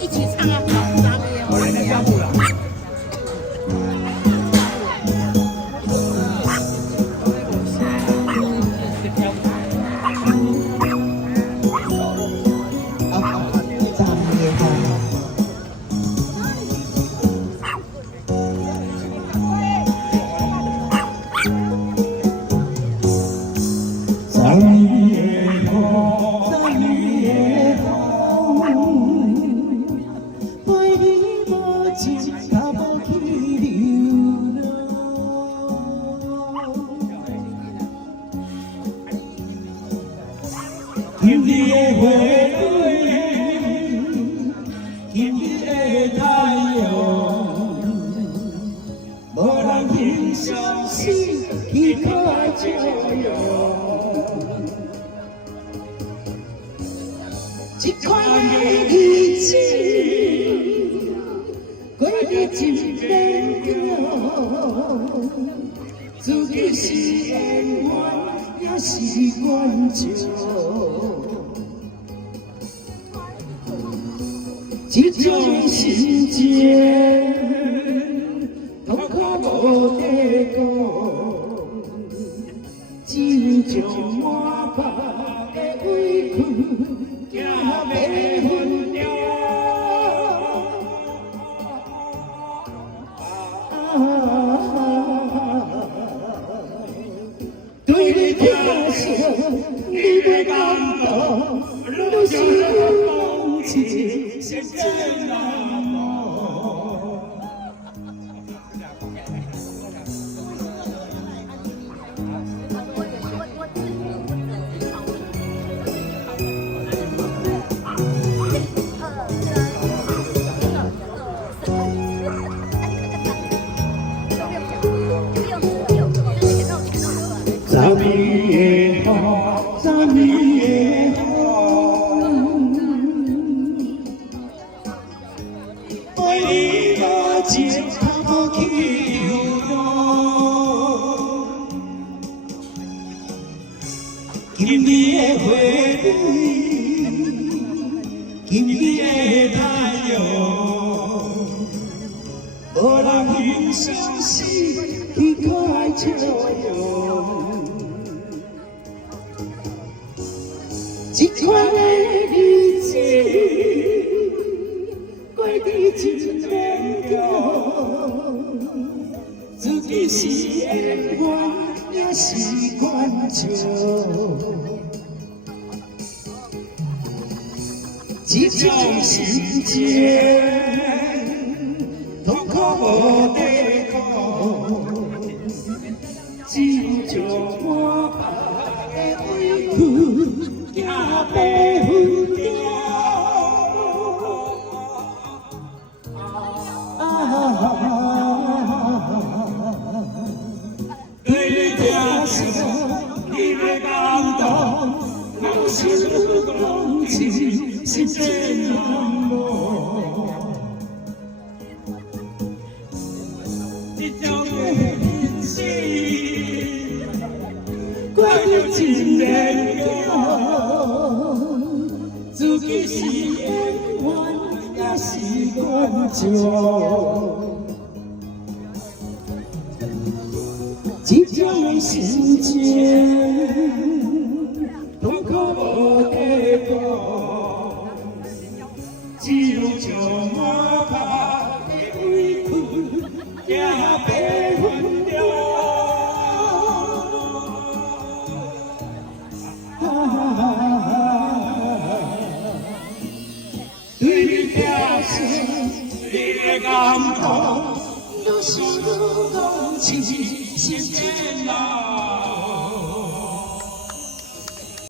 一起唱啊，咱们也我来跳舞了。今日的花蕊，今日的太阳，无人欣赏是奇怪照样。这款的日子，过得真难过，自己是缘缘，也是怨情。这种心情，痛苦无地讲，只将满腹的委屈，惊要分掉。对你疼惜，你的感动，如是风起。是真难忘。昨暝的雨，昨暝的雨。情抛弃我，今日的花蕊，今日的太阳，无人欣赏是奇怪照样。这款的日子，过得真难过，自己是缘缘，也是怨情。这种心情，痛苦无地讲，只将满腹的委屈，惊被分掉。对你疼惜，你的感动，我心动情是真难忘。这种的心，怪得真难过，自己是缘缘，也是怨情。这种心情，痛苦无地讲，只有将满腹的委屈，惊被分掉。对你疼惜，你的感动，越想越动情。是真难。